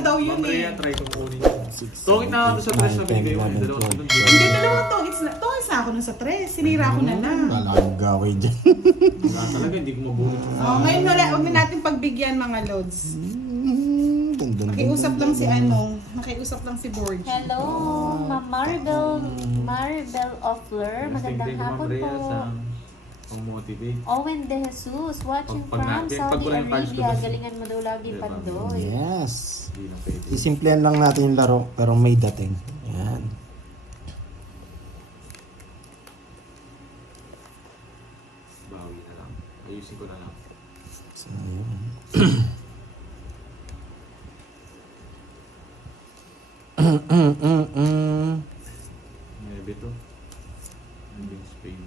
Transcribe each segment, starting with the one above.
daw yun Mamaya, eh. try ko kunin. Tongit na ako sa tres na binigay mo. Dalawa ko nun. Hindi, dalawang tongits na. Tongits na ako nun sa tres. Sinira ko na lang. Malaking gawin dyan. Wala talaga, hindi ko mabunot. Oh, ngayon wala, huwag na natin pagbigyan mga loads. Nakiusap lang si nakiusap lang si Borg. Hello, Ma'am Maribel Offler. Magandang hapon po. Pang-motivate. Owen De Jesus, watching Pag from natin, pag Saudi wala yung cards ko Arabia. doon. Galingan mo daw lagi, Diba? Pandoy. Yes. Hindi na pwede. Isimplihan lang natin yung laro, pero may dating. Yan. Bawi na lang. Ayusin ko na lang. So, yun. Maybe to. May big spade.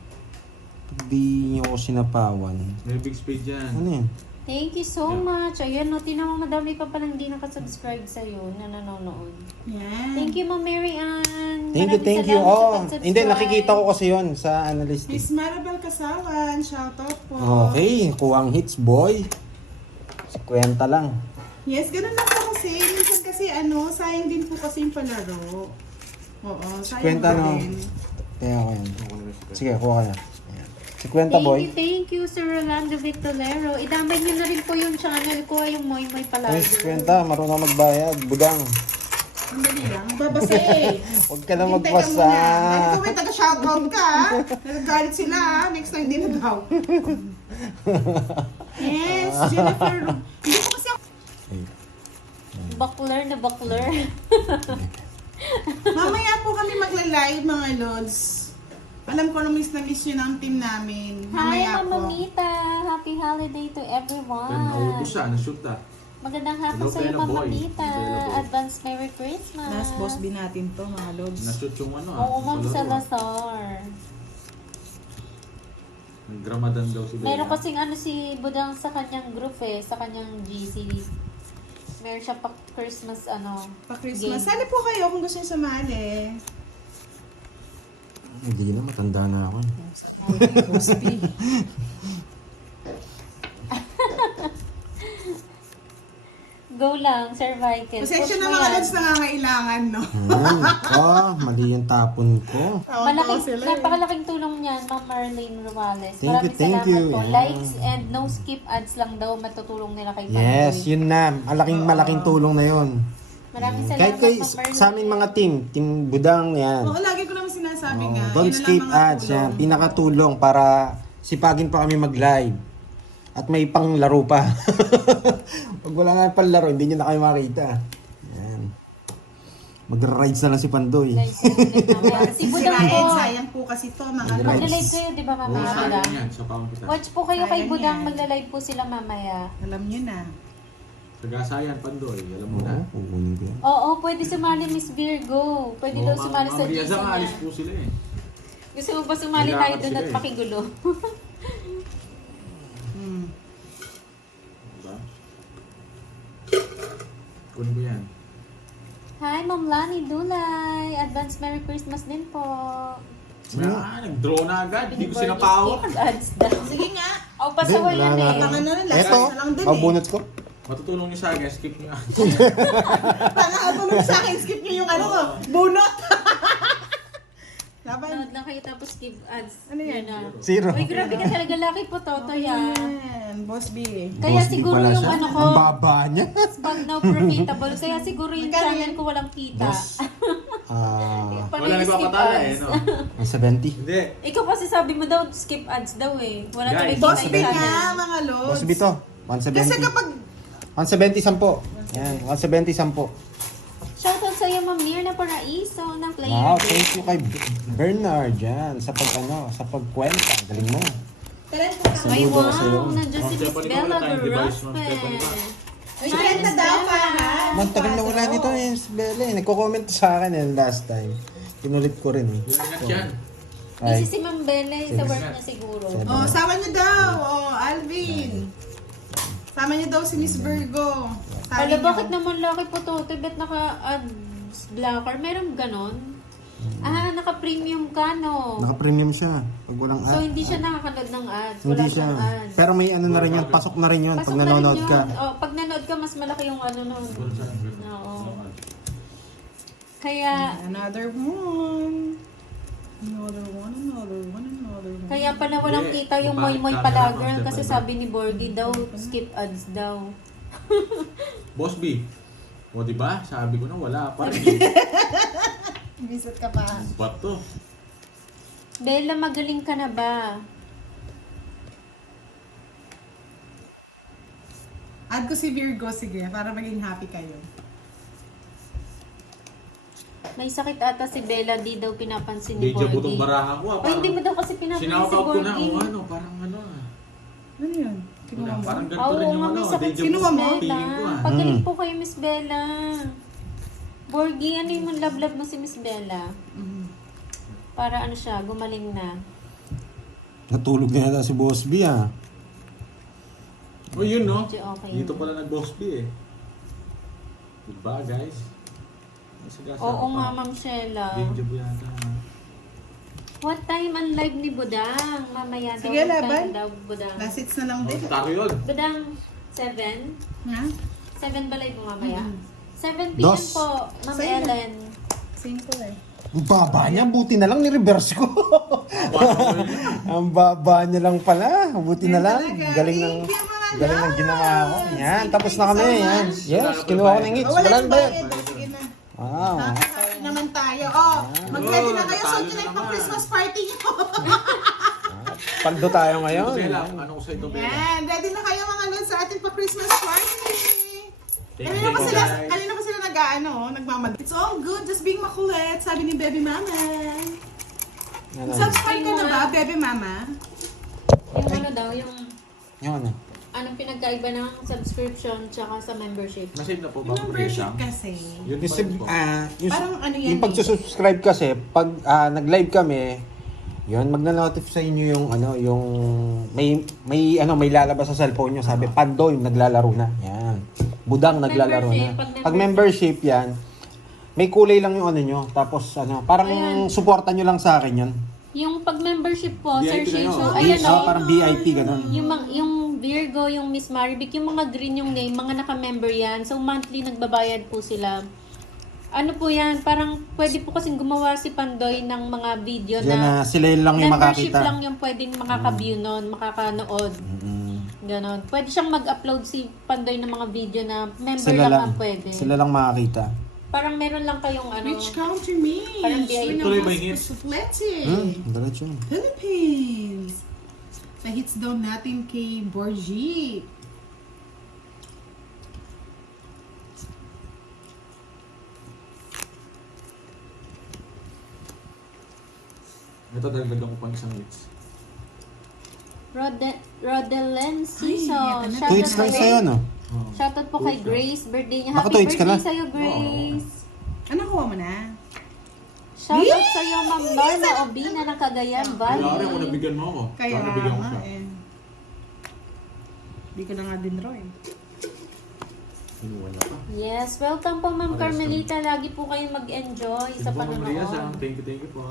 Pag di nyo ako sinapawan. May big spade dyan. Ano yun? Thank you so much. Ayun, no, tinan mo madami pa palang di nakasubscribe sa'yo na nanonood. Yan. Thank you, Ma'am Mary Ann. Thank you, Maraming thank you. salamat sa Oh, pag-subscribe. hindi, nakikita ko kasi yun sa analyst. Miss Maribel Kasawan, shoutout po. Okay, kuwang hits, boy. 50 lang. Yes, ganun lang po kasi. Minsan kasi sayang din po kasi yung palaro. Oo, sayang 50 no? din. Kaya ko yan. Ako na siya. Sige, kuha ka na. Ayan. 50, boy. Thank you, Sir Rolando Victorero. Idamay niyo na rin po yung channel ko, yung Moy Moy Palado. Ay, 50. Marunong magbayad. Budang. Ang dali lang. Babasa eh. Huwag ka na Hintay magbasa. muna. Bakit may taga-shoutout ka ha? Nagagalit sila ha? Next time din na daw. Yes, Jennifer. Hindi ko kasi ako. Bakler na bakler. Mamaya po kami magla-live mga lods. Alam ko na miss nyo ng team namin. Hi, Mamaya Mama po. Mita. Happy holiday to Then, everyone. naubos siya. Na-shoot na. Magandang hapon Hello, sa iyo, Bella Mama Boy. Mita. Bella Boy. Advance Merry Christmas. Last boss din natin to mga lods. Na-shoot yung Oo, Ma'am sa laro, Salazar. Gramadan daw si Bella. Meron kasing si Budang sa kanyang group sa kanyang GC. Meron siya pa Christmas Pa Christmas. game. Sali po kayo kung gusto nyo sumali. Hindi na, matanda na ako. Go lang, Sir Michael. Pasensya Push na mo mga yan. lods nangangailangan, no? Ayan. Oh, mali yung tapon ko. Napakalaking tulong niyan, Ma'am Marlene Rosales. Thank Maraming you. salamat po. Yeah. Likes and no skip ads lang daw matutulong nila kay Pandoy. Yes, yun na. Malaking tulong na yun. Maraming Kahit salamat, kay, Ma'am Marlene. sa amin mga team Budang, yan. Oo, lagi ko naman sinasabi nga. Don't yun na lang skip mga ads, tulong. yan. Pinakatulong para sipagin pa kami mag-live. At may panglaro pa. Pag wala nga panlaro, hindi nyo na kayo makita. Yan. Magra-rides na lang si Pandoy. Guys, si Budang Sirain, po. sayang po kasi to mga Right. lods. Magla-live kayo, di ba mamaya? Sayang Budang? yan. Sa paong kita. Watch po kayo kay Sayang Budang. yan. Magla-live po sila mamaya. Alam nyo na. Sagasayan, Pandoy. Alam mo na. Kukunin ko yan. Oo, pwede sumali Miss Virgo. Pwede daw sumali sa GC Riaza nga, alis niya. po sila eh. Gusto mo ba sumali Kailangan tayo doon sila at eh. pakigulo? Diba? Kunin ko yan. Hi, Ma'am Lani Dulay. Advance Merry Christmas din po. Nag-draw na agad. Hindi ko Skip sinapawa. ads daw. Sige nga. O, pasawa Hindi, yan wala eh. na. Baka na lang, last Eto, na lang din eh. mabunot ko. Matutulong niyo sa akin. Skip niyo. Nakakatulong sa akin, skip nyo yung bunot. Laban. Nood lang kayo tapos give ads. Ano yan? Na. Zero. Uy, grabe ka talaga. Laki po, Totoy ah. Yan, Boss B. Kaya Boss, di siguro pala yung siya. ano ko, Ang baba niya. pag now profitable, kaya siguro yung Magkano channel yun? ko walang kita. Ah, Wala na skip papatala eh. ads. No? ang 70. Hindi. Ikaw kasi sabi mo daw, skip ads daw eh. Wala Guys, tuloy Boss kita B yung nga, channel. mga lods. Boss Bito, Kasi 170. kapag 170, 10. Yan, 170, 10. Shoutout sa iyo, Ma'am Mirna Paraiso ng Player Wow, Day. thank you kay Bernard yan sa sa pagkwenta. Galing mo. talent po ka. Ay, Saludo ko sa'yo. wow! Nandiyan si Miss Stephanie, Bella wala tayong device, Ma'am Garospe. Stephanie ba? Uy, talent na daw pa ha. Mantagal na wala nito eh, si Bella eh. Nagko-comment sa akin eh last time. Pinulit ko rin eh. Ingat yan. Busy Ay, si Ma'am Bella sa work niya siguro. Oh, sama niyo daw. Oh, Alvin. Sama niyo daw si Miss Virgo. Hala, bakit naman laki po to? Bet naka-ads blocker. Meron ganon? Naka-premium ka, no? Naka-premium siya. Pag walang So, ad. hindi siya nakakanood ng ads. Wala Hindi siya. siyang ads. Pero may ano na rin yun, pasok na rin yun Pasok pag na rin nanonood yun. ka. Oh, pag nanood ka, mas malaki yung ano nun. Oo. Kaya, Another one. Another one, another one, another one. kaya pala walang Hindi. kita yung Babalik moy-moy ka pala, na girl. lang, Kasi September. sabi ni Borgie daw, skip ads daw. Boss B. O diba? Sabi ko na wala pa rin. Visit ka pa. Ba't to? Bella, magaling ka na ba? Add ko si Virgo, sige, para maging happy kayo. May sakit ata si Bella, di daw pinapansin ni Medyo Borgie. butong baraha ko ah. Ay, hindi mo daw kasi pinapansin si Sinakaw ko na. Borgie. O ano, parang ano ah. Ano yun? Kinuha mo? Parang ganito Oo rin yung nga, ano. may sakit Deja si vu Kinuha mo? feeling ko ah. Pagaling po kayo, Miss Bella. Borgie, ano yung love mo si Miss Bella? Mhm. Para ano siya, gumaling na. Natulog na yata si Boss B ah. O yun no. Medyo okay. Dito pala nag-boss B eh. Diba guys? Sigasama Oo pa. nga, Ma'am Sheila. Deja vu yata. What time ang live ni Budang? Mamaya daw. Sige, what time laban. daw, Budang? Last hits na lang din. Tako yun. Budang, 7? Ha? 7 ba live mo mamaya? Mm. 7 p.m. Dos. po, Ma'am Sa'yo na. Ellen. Same ko eh. Ang baba niya, buti na lang ni-reverse ko. Ang baba niya lang pala. Buti na lang. Galing ng ginawa ko. Yan, tapos na kami. Yan. Yes, kinuha ko ng hits. Wala Wala nang ba? bayad. Sige na. Wow. Nakakain naman tayo. Oh, mag-ready na kayo. So, tonight pang Christmas party nyo. Paldo tayo ngayon. Bella, ano ko sa ito Bella? Yan, ready na kayo mga lods sa ating pa-Christmas party. Thank Kanina you, pa sila, guys. kanina pa sila nagmamag. It's all good, just being makulit, sabi ni Baby Mama. Ano? Subscribe ka na ba, Baby Mama? Yung ano daw, yung Yung ano? anong pinagkaiba ng subscription tsaka sa membership? Nasave na po ba? Yung membership kasi. Yun pa rin po. Parang ano yan yung pagsusubscribe kasi, pag nag-live kami, yun, magna-notify sa inyo yung ano, yung may lalabas sa cellphone nyo, sabi Pando yung naglalaro na. Yan. Budang Pag naglalaro membership, na. pag Pag membership yan, may kulay lang yung ano nyo. Tapos ano, parang Ayan. suporta nyo lang sa akin yun. Yung pag membership po, Sir VIP na yun. Shinsu, Oh, ayan o. Parang VIP, ganun. Yung Virgo, yung Miss Marivic, yung mga green yung name, mga naka-member yan. So, monthly nagbabayad po sila. Ano po yan, parang pwede po kasing gumawa si Pandoy ng mga video Yan na, na sila yun lang yung membership makakita. lang yung pwedeng makaka-view nun, makakanood. Ganon. Pwede siyang mag-upload si Pandoy ng mga video na member Sila lang lang. ang pwede. Sila lang makakita. Parang meron lang kayong ano. Which country means? Parang VIP. Tuloy ba yung hits? Diretso. Philippines. Sa hits daw natin kay Borgie. Ito dagdagan ko pang isang hits. Rodelen Season. Ay, Two hits lang sa'yo, no? Oh. Shoutout po kay Grace. Birthday niya. Baka Happy 2 hits ka birthday na? sa'yo, Grace. Ano kuha mo na? Shoutout sa'yo, Ma'am Lorna Obina ng Cagayan Kaya rin ako Valley. nabigyan mo ako. Kaya Baka nabigyan ko nga siya. eh. Hindi ko na nga din Roy. Kinuha na pa. Yes, welcome po Ma'am Carmelita. Lagi po kayong mag-enjoy sa Sige po, Ma'am Maria, panonood. thank you po.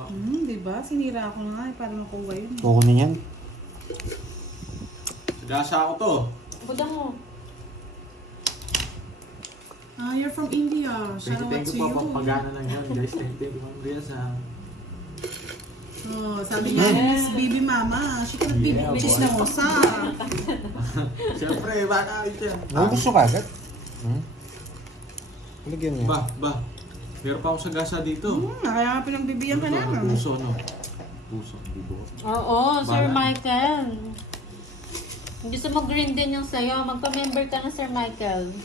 Diba? Sinira ko na nga eh, para makuha yun. Kukunin yan. Gasa ako to. Budang mo. Ah, you're from India. Shout out Thank to you po. you. Pagpagana lang yan, guys. Thank you, Ma'am Maria. Oh, sabi niya, Miss Baby Mama, she cannot be Yeah, which is boy. na mosa. Siyempre, baka ito yan. Naubos ka agad? Lagyan niya. Ba. Meron pa akong sagasa dito. Kaya nga pinagbibigyan ka naman. Puso, no? Puso, bibo. Oo, Sir Bala. Michael. Gusto mo green din yung sa'yo. Magpa-member ka na, Sir Michael.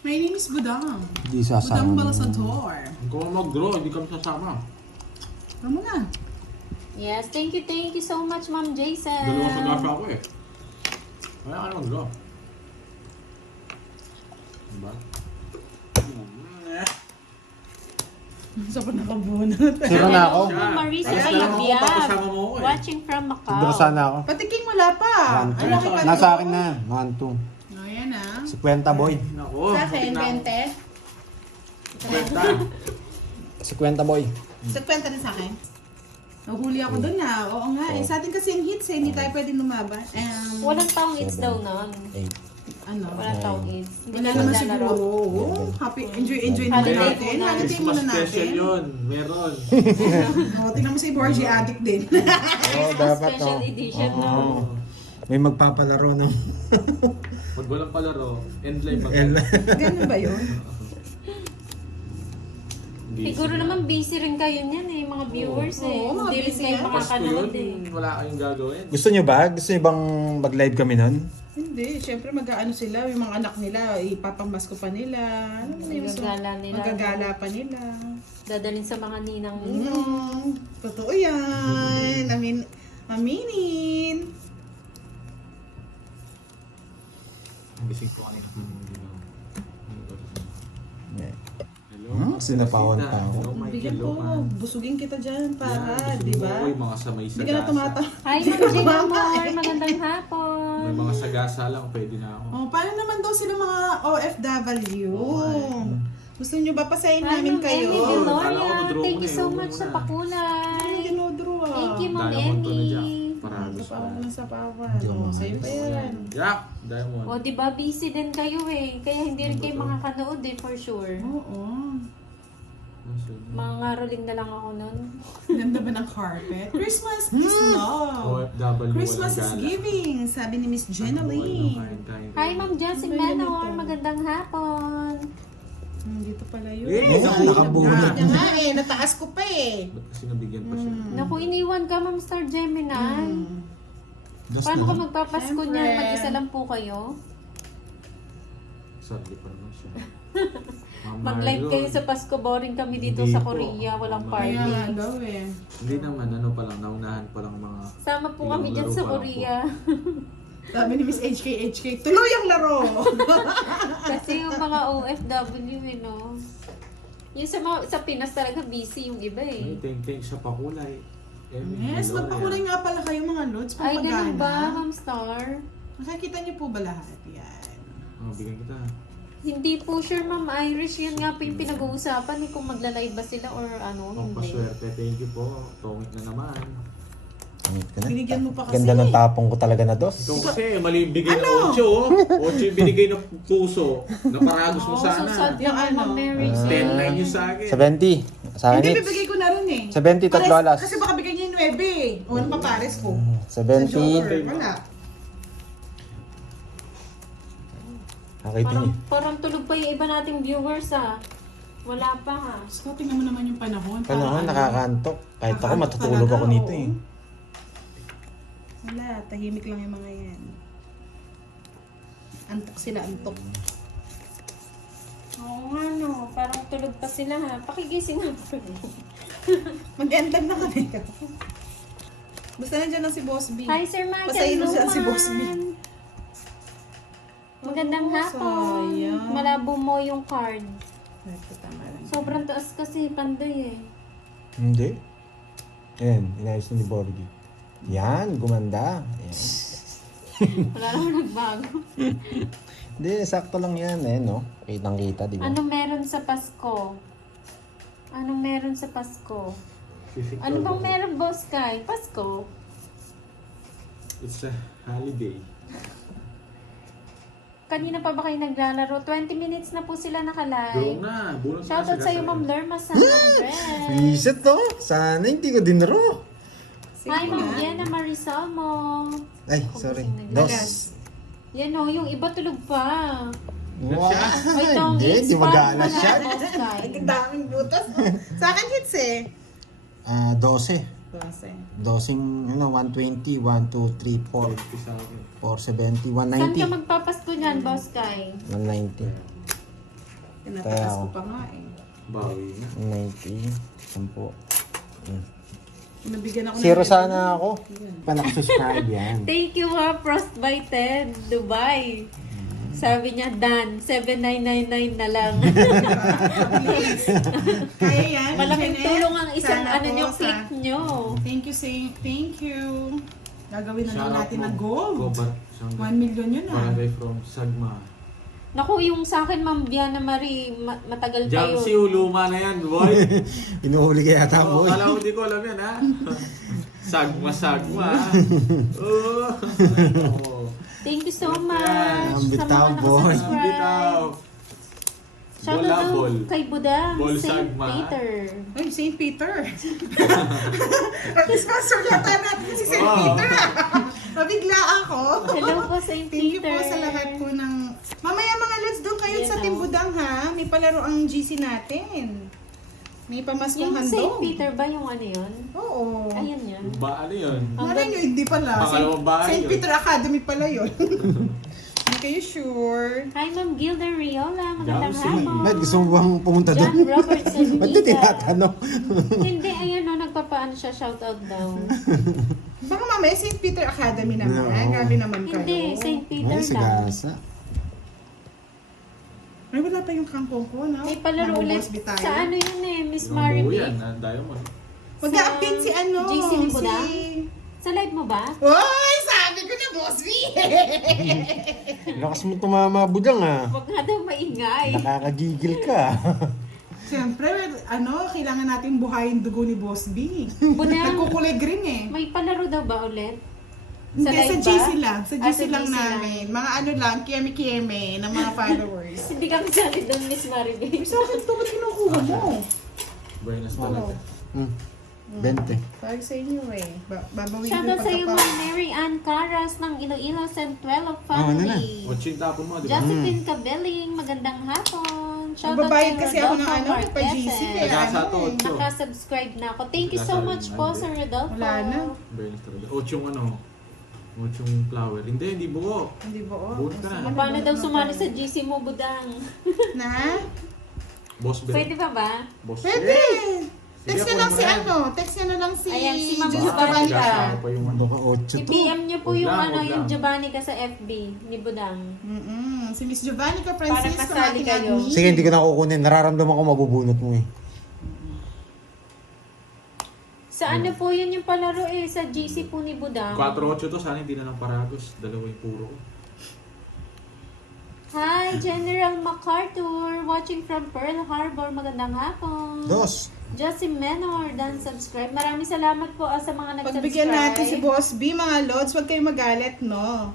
My name is Budang. Hindi Budang sasama. Balasador. Kung mag-draw, hindi kami sasama. Ano na? Yes, thank you so much, Ma'am Jason. Dalawang sagasa ako eh. Kaya ka mag-draw. Diba? Sa pa nakabunot. Zero na ako. Hello, Marisa Alas na lang ako, Ibiab. papasama mo ako eh. Watching from Macau. Siguro sana ako. Patiking wala pa. One, two. Ang laki pa Nasa to. akin na. 1, 2. Ayan ah. 50 boy. Nako. Sa akin, matik na ako. 20. Kwenta. Si Kwenta Boy. Sa kwenta rin sa akin. Nahuli ako doon na. Oo nga eh. Sa atin kasi yung hits eh. Hindi tayo pwede lumaban. Walang taong it's daw nun. 8. Ano? Walang taong it's. Hindi Wala kayo naman maglalaro. siguro. Oo. Happy, enjoy naman Holiday natin. muna. Holiday Christmas muna special natin. yun. Meron. Oo, tingnan mo si Borgie addict din. Oo, dapat Special no. edition, no? Oo. May magpapalaro ng... Pag walang palaro, end life pag Ganun ba yun? Siguro naman busy rin kayo niyan eh, mga viewers eh. Oo, mga Hindi rin busy kayo yan. Pasko makakanood yun, eh. wala kayong gagawin. Gusto nyo ba? Gusto nyo bang mag-live kami nun? Hindi. Siyempre mag-ano sila. Yung mga anak nila, ipapamasko pa nila. Ano mo yung Magagala nila. magagala pa nila. Dadalhin sa mga ninang. Totoo yan. Aminin. Gising ko kanina. Hmm, sinapawan pa ako. Hello, Mike. Bigyan Hello, ko. ma'am. Busugin kita dyan para, Yan, di gusto ba? mo, Uy, mga samay Hindi ka na sagasa. tumatawa. Hi, Ma'am Gina Moore. Magandang hapon. May mga sagasa lang, pwede na ako. Oh, paano naman daw sila mga OFW? Gusto nyo ba pasayin Hi, namin Ma'am kayo? Emmy Kala ko Gloria. mag-draw Thank muna you eh. so Huwag much mo sa muna. Ay, pakulay. dinodro ah. Thank you, Ma'am Diamond to na dyan. Emmy. Paragos Sa pa. pawan na sa pawan. Hindi ako Oh, sa'yo pa yan. Jack, Diamond. O, di ba busy din kayo eh. Kaya hindi rin kayo makakanood eh, for sure. Oo. Mga ngaroling na lang ako nun. Ganda ba ng carpet? Christmas is love. OFW, Christmas is walang gala. giving, sabi ni Miss Jenna Ano, Lee. kain-kain. Hi, Ma'am Jessie Menor. Magandang hapon. Dito pala yun. Eh, nakabunot. Kaya nga eh, nataas ko pa eh. Ba't kasi nabigyan pa siya? Naku, iniwan ka, Ma'am Star Gemini. Dos Paano ka na. magpapasko Siyempre. niyan? Mag-isa lang po kayo? Sabi pa naman siya. Mag-live kayo sa Pasko. Boring kami dito Hindi sa po. Korea. Walang Kaya party. nga daw eh. Hindi naman, ano pa lang, naunahan pa lang mga... Sama po kami dyan sa Laro pa Korea. Sabi ni Miss HK, tuloy ang laro! Kasi yung mga OFW, no? Yung sa Pinas talaga busy yung iba eh. Ting-ting sa pakulay. Yes, magpakulay nga pala kayo mga lods. Ay, ganun ba, Pampagana. Ma'am Star? Nakikita niyo po ba lahat? Yan. Oh, bigyan kita. Hindi po sure, Ma'am Irish. Yun nga po yung pinag-uusapan eh, kung magla-live ba sila or ano, Ang hindi. paswerte, thank you po. Tongit na naman. Pangit ka na. Binigyan mo pa kasi. Ganda ng tapong ko talaga na dos. Ito kasi, mali yung bigay na 8 oh. 8 yung binigay na puso. Naparagos mo So, sana. sad Yung naman, ano? Ma'am Mary. 10-9 yung sa akin. 70. Sa akin, Hindi, it's bibigay ko na rin eh. 70, tatlo Pares- alas. Kasi baka bigyan niya yung 9 eh. O ano pa pares ko? Sa 70. Joker, wala. Nakita niyo. Parang tulog pa yung iba nating viewers ah. Wala pa ha. So, tingnan mo naman yung panahon. Panahon, Parang ano, nakakantok. Kahit ako, nakakantok matutulog talaga, ako nito oo. eh. Wala, tahimik lang yung mga yan. Antok sila, antok. Oo nga no, parang tulog pa sila ha. Pakigising nga po. Mag-end na kami. Basta nandiyan na si Boss B. Hi Sir Michael Pasayin mo siya si Boss B. Luman. Magandang Oh, hapon. sayang. Malabo mo yung card. Ito, tama lang. Sobrang taas kasi, panday eh. Hindi. Ayan, inayos na ni Borgie. Yan, gumanda. Ayan. Wala naman nagbago. Hindi, sakto lang yan eh, no? Kitang-kita, di ba? Ano meron sa Pasko? Ano meron sa Pasko? Ano bang meron, Boss Kai? Pasko? It's a holiday. Kanina pa ba kayo naglalaro? 20 minutes na po sila Go nakalive. na. Bunot na Shoutout sa sa'yo, gasa. Ma'am Lerma sa 100. Reset to. Sana hindi ko dinaro. Sige Hi, Ma'am na. Diana Marisol mo. Ay, sorry. Kusing na Dos. Yan o, yung iba tulog pa. Wow. Ay, tong Hindi, hits di pa. mag-aalas Wala, siya. Boss Kai. Ang daming butas. Sa akin hits eh. 12. Kasi. Dosing, 120, 1, 2, 3, 4, Sa akin. 470, Saan ka 190. magpapasko niyan, Boss Kai? 190. Tinataas ko pa nga eh. Bawi na. 190. 10. Nabigyan ako Zero ng- sana ako. Pa nakasubscribe yan. Thank you ha, Frostbite Dubai. Sabi niya, Dan, 7,999 na lang. Kaya yan. Malaking Jeanette. tulong ang isang Sana ano po nyo, sa- click nyo. Thank you, say thank you. Gagawin na lang Shout out natin mo. ng gold. Gobat. 1 million yun ah. Barangay from Sagma. Naku, yung sa akin, Ma'am Biana Marie, matagal pa Jamsi, yun. uluma na yan, boy. Inuhuli ka yata, Oo, boy. kala ko di ko alam yan, ha? Sagma, ha? Oo. Thank you so Yan. much Ang sa bitaw, mga boy. nakasubscribe. Bitaw. Shout Bola, out daw bol. kay Budang, Bol St. Sagma. Peter. Ay, St. Peter. Sponsor yata natin si St. Oo. Peter. Mabigla ako. Hello po, St. Thank you Peter. po sa lahat po ng... Mamaya mga lods, doon kayo Yan, sa oh. Timbudang ha. May palaro ang GC natin. May pamaskong Yung St. handog. Peter ba yung ano yun? Oo. Ayun yun. Yung ba, ano yun? Mara nyo, hindi pala. Pangalawang bahay St. yun. Peter Academy pala yun. Hindi kayo sure. Hi, Ma'am Gilda Riola. Magandang Jamsi. hapon. Matt, gusto mo bang pumunta John doon? Robertson Ba't di Nika. tinatanong? Hindi, ayun o, nagpapaano siya, shoutout daw. Baka mamaya St. Peter Academy naman. Oo. Grabe naman kayo. Hindi, St. Peter Ay, lang. sagasa. Ay, wala pa yung kangkong ko, no? May palaro ulit Nabobosby tayo. sa ano yun eh, Miss Yung buo Maribel. yan, ang diamond. Mag-update si ano? JC ni Budang? Sa live mo ba? Oy, sabi ko na, Boss V! Lakas mo tumama, budang ah. Huwag nga daw maingay. Nakakagigil ka. Siyempre, ano, kailangan natin buhayin dugo ni Boss B. Budang, Nagkukulay green eh. may palaro daw ba ulit? Hindi, sa live ba? GC lang. Sa Ah, GC lang GC namin. Mga ano lang, kiyeme-kiyeme ng mga followers. Hindi kami sali doon, Miss Maribel. Sa akin to, ba't kinukuha mo? Buenas talaga. 20. Para sa inyo eh. Babawin ko Shoutout yung sa iyo, pagkapa. Ma'am Mary Ann Caras ng Iloilo Centuelo ano na? Family. Watching tapo mo, di ba? Josephine Cabeling, magandang hapon. Shoutout Magbabayad kay kasi ako ng Rodolfo ano, pa GC Marqueses. kaya Nasa ano to, eh. ocho. Nakasubscribe na ako. Thank you so much po, Sir Rodolfo. Wala na. Buenas talaga. Ochong ano? Ochong flower. Hindi buo. Hindi ba oh? Buot ka na. Paano daw sumali sa GC mo, Budang? Na? Boss Ben. Pwede pa ba? Boss Pwede! Ben. Text Sige, nyo lang ako si naman. ano. Text nyo na lang si... Ayan, si Ma'am Jess Giovanni Giovanni. ka. Pa yung ano. Baka 8 to. I-PM niyo po Huwag yung lang, ano, huwag yung lang. Giovanni ka sa FB ni Budang. Si Miss Giovanni ka Francisco, Para kasali ating kayo. admin. Sige, hindi ko na kukunin. Nararamdaman ko mabubunot mo eh. Sa ano po yun yung palaro eh, sa GC po ni Budang. 4-8 to, sana hindi na ng Paragos. Dalawa yung puro ko. Hi, General MacArthur, watching from Pearl Harbor. Magandang hapon. Dos. Josie Menor, dan subscribe. Maraming salamat po sa mga nag-subscribe. Pagbigyan natin si Boss B, mga lods, huwag kayong magalit, no?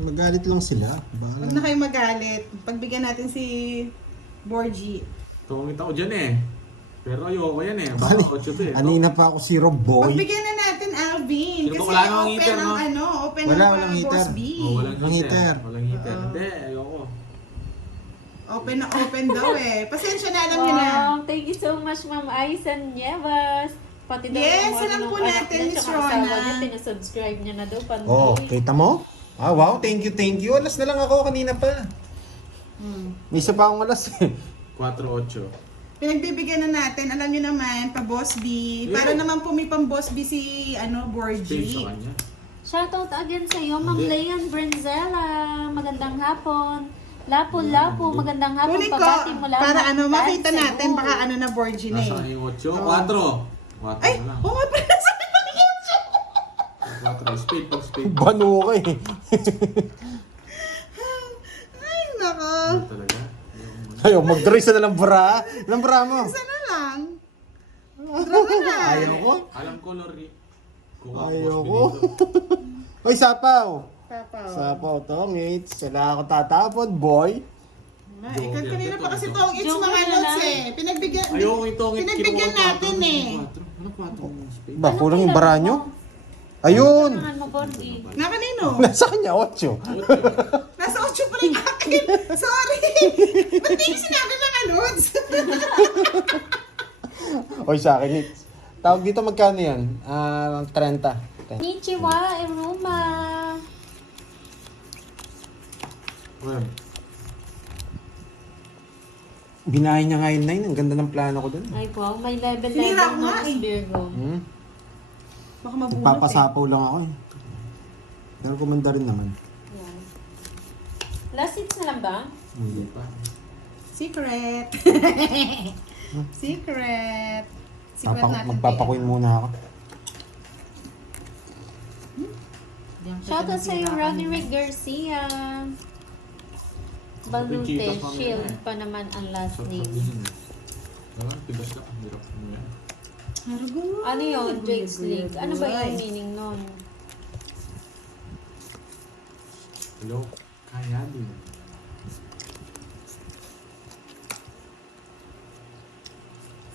Magalit lang sila. Huwag na Bahala. kayong magalit. Pagbigyan natin si Borgie. Tumingin ako dyan eh. Pero ayoko yan eh. Baka 8 to eh. Anina pa ako zero boy. Pagbigyan na natin, Alvin. Sino ba Kasi wala namang open heater, ang no? ano, open Wala, ang walang Boss heater. B. Oh, walang Walang heater. heater. Walang heater. Oo. Hindi, ayoko. Open na open daw eh. Pasensya na, alam niyo na. Wow, thank you so much, Ma'am Aisan Nievas. Pati daw Yes, yung alam mga po anak natin, niya, Miss tsaka Rona. asawa niya, pinasubscribe niya na daw. Panday. Oh, kita mo? Ah, wow. Thank you, thank you. Alas na lang ako kanina pa. May isa pa akong alas eh. 4-8. Pinagbibigyan na natin, alam niyo naman, pa Boss B. Para Yeah. naman po may pang Boss B si ano, Space Borgie. sa kanya. Shoutout again sa iyo, Ma'am Hindi. Leon Brenzella. Magandang hapon. Lapu-lapu, magandang hapon. Kunin ko, Pabati mula para ano, Mactan, makita Cebu. natin, baka ano na Borgie na Nasa eh. yung 8. Oo. 4. 4 Ay, na lang. oo nga pala, sabi ko ni 4. Spade pag spade. Bano ka eh. Ay, nako. Hindi talaga. Ayaw, mag-trace na lang bra. Anong bra mo? Isa na lang. Draw ka na. Ayaw ko. Alam ko, Lori. Kuha ko Ayaw boss ko. dito. Uy, sapaw. Papaw. Sapaw to, mates. Wala ako tatapon, boy. Ikaw kanina pa kasi Joke. tong it's Joke mga na lods lang. eh. Pinagbigyan, Ayoko ito. pinagbigyan natin eh. Ano 4 spade? Ba, kulang yung bara nyo? Ayun! Kailangan mo, Borgie. Na kanino? Nasa kanya, 8. Nasa 8 pa rin akin. Sorry. Ba't di yung sinabi mga lods? Oy, sa akin, mates. Tawag dito magkano yan? 30. Konnichiwa, Iruma. Well, Binahay niya nga yung 9. Ang ganda ng plano ko dun. Ay wow, may level Sinira ko na nga Miss eh. Virgo. Baka mabunot eh. Nagpapasapaw lang ako eh. Pero kumanda rin naman. Yan. Last hits na lang ba? Hindi. pa. Secret. Secret. Secret natin. Magpapakuin muna ako. Shoutout sa iyo, Roderick Garcia. Balute, Chitas, mamaya Shield na eh. pa naman ang last Sarap name. sabihin eh. Parang tigas na. Ang hirap mo yan. Hargo. Ano yun? Drake's League. Ano ba yung meaning nun? Hello? Kaya din.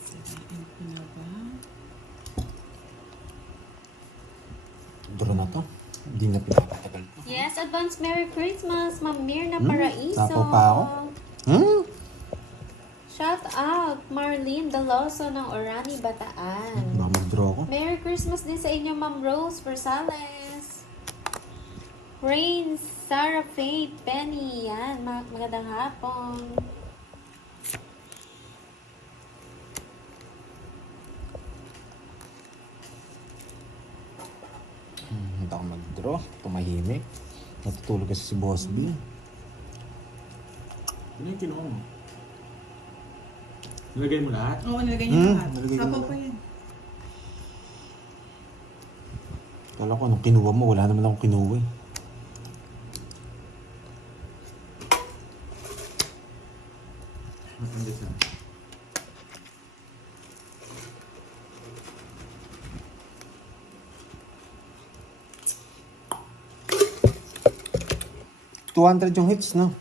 Sirain ko na ba? Duro na to. Hindi na pinapatagal to. Yes, advance Merry Christmas, Ma'am Mirna Paraiso. tapo pa ako. Shout out, Marlene Daloso ng Orani, Bataan. Baka mag-draw ako. Merry Christmas din sa inyo, Ma'am Rose Versales. Rain, Sarah Faith, Penny. Yan, magandang hapon. Hindi ako mag-draw. Tumahimik. Natutulog kasi si Boss B. Ano yung kinuha mo? Nilagay mo lahat? Oo, nilagay niya lahat. nilagay ko Sapaw lahat. pa yan. Kala ko nung kinuha mo, wala naman akong kinuha eh. Hindi sa. $200 yung hits, no?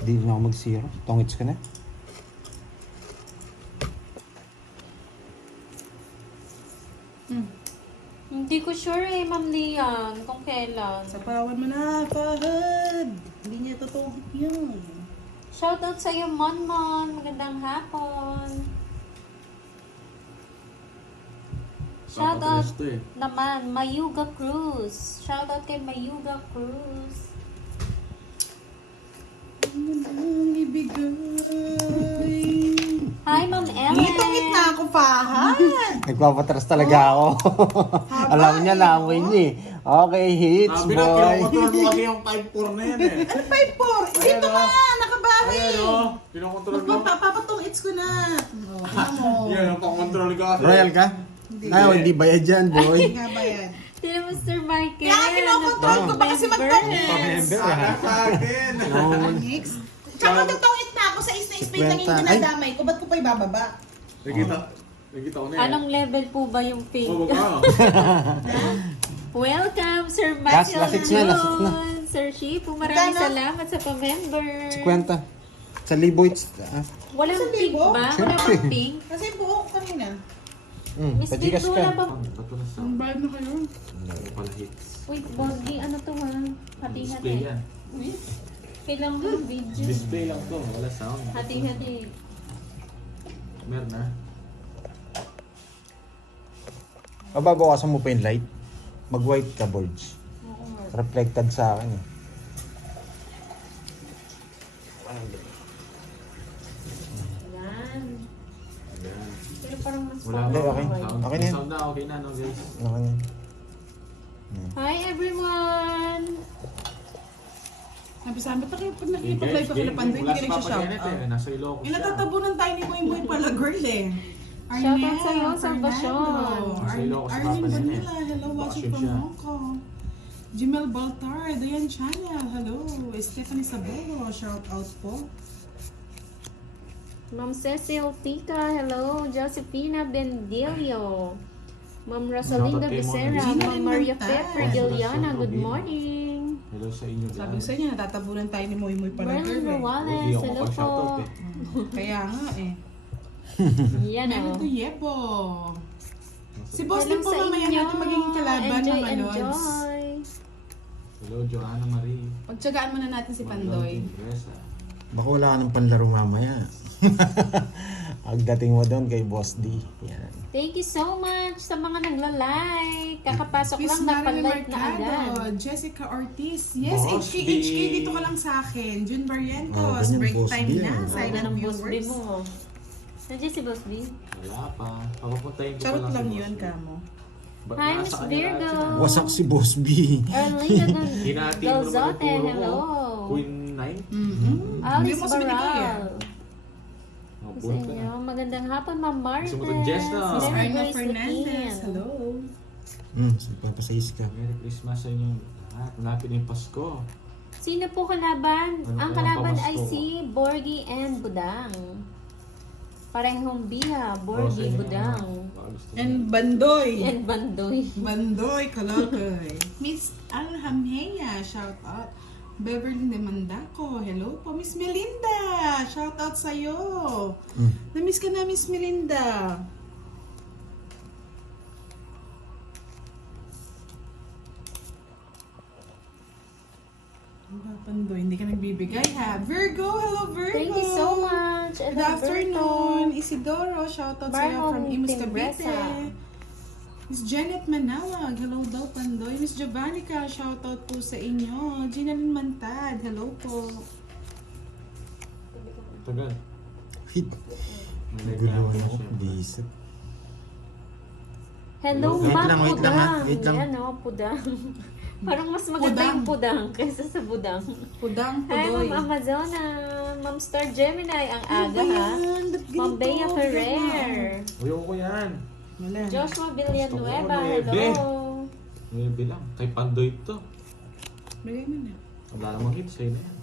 Hindi na ako mag-zero. Itong hits ka na. Hindi ko sure eh, Ma'am Lian, kung kailan. Sapawan mo na, Fahad. Hindi niya totoo yun. Shout out sa iyo, Monmon. Magandang hapon. Shout out Papatres to eh. naman, Mayuga Cruz. Shout out kay Mayuga Cruz. Ano nang ibigay? Hi, Ma'am Ellen. Ngitong-ngit na ako, Fahad. Nagpapatras talaga ako. Alam niya, naamoy niya eh. Okay, hits, Sabi na, boy. kinokontrol mo kasi yung 5-4 na yan eh. Ano 5-4? Dito Ayan, ka, nakabawi. Ayan o, kinokontrol mo. Papatong hits ko na. Oh, ano? Yan, ang pang-control ka kasi. Royal ka? Ay, hindi bayad dyan, boy. Hindi nga ba yan? Sino Mr. Michael? Kaya kinokontrol ko pa kasi magtangit. Pa-member ha. Sa akin. Next. Tsaka nagtangit na ako sa is na ispace lang yung 50. dinadamay ko. Ba't ko pa ibababa? Nakita ko na eh. Anong level po ba yung pink? Oh, wag ka. Welcome, Sir Last Matthew six na, last six na. Jun. Sir Shipo, maraming Magkano? salamat sa pa-member. 50. Sa libo hits. Walang Sa pink libo? ba? Wala Siyempre. bang pink? Kasi buo ko kanina. Miss Pink, Pajigas wala ka. ba? Patulas sa Ang bayad na kayo. pala hits. Wait, Bosby, ano to ha? Display Hati-hati. yan. Kailangan mo video. Display lang to, wala sound. Hati-hati. Meron na. Mababawasan mo pa yung light. Mag-white ka, Borge. Reflected sa akin eh. Yan. Ayan. Pero parang mas Wala Hindi, pa okay. sound. Okay na yan. Sound na, okay na, no guys. Ano ka yan? Hi everyone! Sabi ba't kayo pag nakikipag-live ka kila Pandoy, hindi ka nagsha-shout out? Nasa Ilocos Eh, natatabunan tayo ni Boy Boy pala, girl eh. Shout out sa'yo, Arnel, Salvacion. Fernando, Sa Ilocos, Arlene Papa niya Bonilla, hello, watching Bakasyon from siya. Hong Kong. Jimel Baltar, Dayan Channel, hello. Stephanie Sabero, shout out po. Ma'am Cecil Tika, hello. Josephina Bendilio. Ma'am Rosalinda Shoutout kay Becerra. Gina Ma'am Maria Limantan. Pepper Giliana, good morning. Hello sa inyo Sabi ko sa inyo, natatabunan tayo ni Moy Moy pala, Merlin girl eh. Rowales, Hindi ako hello po. pag-shoutout eh. Kaya nga eh. Yan Meron o. to Yebo. Si Boss Hello din po sa mamaya inyo. natin magiging kalaban Enjoy, ng Malods. enjoy. Hello, Joanna Marie. Pagtsagaan muna natin si Pandoy. Teresa. Baka wala ka ng panlaro mamaya. Pagdating mo doon kay Boss D. Yan. Thank you so much sa mga nagla-like. Kakapasok Miss lang, Marilyn napal-like na Mercado, agad. Jessica Ortiz. Yes, Boss HK, B. HK, dito ka lang sa akin. June Barrientos, ganyan, break Boss time B, na. ah. Silent ng Boss B viewers. mo. Nandiyan si Boss B? Wala pa. Papapuntahin ko Charot pa lang si yun, Boss. kamo. Ba't Hi, nasa Miss kanya Virgo. lahat sila? Wasak si Boss B. Erlina Hinati mo naman Galzote, yung puro hello. ko. Queen 9? Hindi Alice mo sabi ni Kuya. Baral. Oh, Sa buwan ka inyo, na. magandang hapon, Ma'am Martes. Gusto mo itong Jess na? Miss Mary Arna Grace Fernandez, Lakin. hello. Papasayis ka. Merry Christmas sa inyo lahat. Malapit na yung Pasko. Sino po kalaban? Ano Ang po ang kalaban ay pamasko? si Borgie and Budang. Parehong biha, Borgie, Budang. And Bandoy. And Bandoy. Bandoy, Kalokoy. Miss Alhamheya, shout out. Beverly de Mandaco, hello po. Miss Melinda, shout out sa'yo. Na-miss ka na, Miss Melinda. Ano ba, Pandoy? Hindi ka nagbibigay ha. Virgo, hello Virgo. Thank you so much. Good afternoon. Isidoro, shout out sa'yo from Barhong Imus Timbresa. Cavite. Miss Janet Manawag, hello daw Pandoy. Miss Javanica, shout out po sa inyo. Gina Lynn Mantad, hello po. Tagal. Hit. May Gulo reklamo ako. siya. Bisip. Hello, Wait Ma lang, wait lang, ha? Pudang. Wait lang. Yan o, Pudang. Parang mas maganda yung Pudang kaysa sa Budang. Pudang, Hi, Pudoy. Ma'am Amazona. Ma'am Star Gemini, ang aga ha. Ma'am Bea Ferrer. Ayoko yan. Wala. Joshua Villanueva, Gusto ko, hello. May bilang. Kay Pandoy to. Bigay mo na. Wala namang hit. Sa'yo na yan.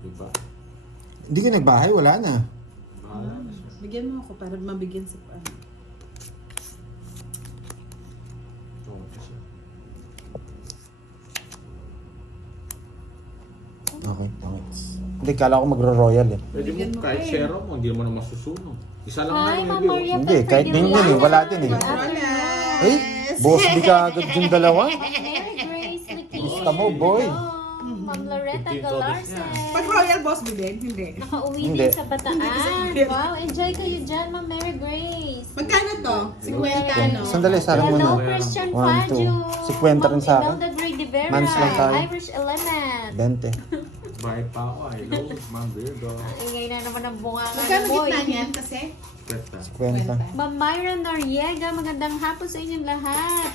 Diba? Hindi ka nagbahay, wala na. Bahala na siya. Bigyan mo ako para mabigyan sa ano. Oo, kasi. Okay. Hindi, kala ko magro-royal eh. Pwede Bigyan mo mo kahit pa eh. zero mo, hindi mo na masusunog. Isa lang Hi, nga Ma'am yung Maria Hindi, kahit din Petrodiliano. yun eh, wala din eh. Good afternoon. Eh, boss, di ka agad yung dalawa. Mary Grace Liquid. Gusto mo, boy. Hello. Ma'am Loretta Fifteen Galarse. Pag royal boss bilhin, hindi. Nakauwi Hindi. din sa Bataan. Wow, enjoy kayo dyan, Ma'am Mary Grace. Magkano to? 50 ano? Sandali, sa akin Hello, muna. Christian 1, Fadjo. 2. 50 rin sa akin. Imelda Gray de Vera. Mans lang tayo. Irish Element. 20. Bayad pa ako. I know, Ma'am Virgo. Ingay na naman ang bunga nga Magkano ng boy. gitna niyan kasi? Kwenta. 50. Ma'am Myra Noriega, magandang hapon sa inyong lahat.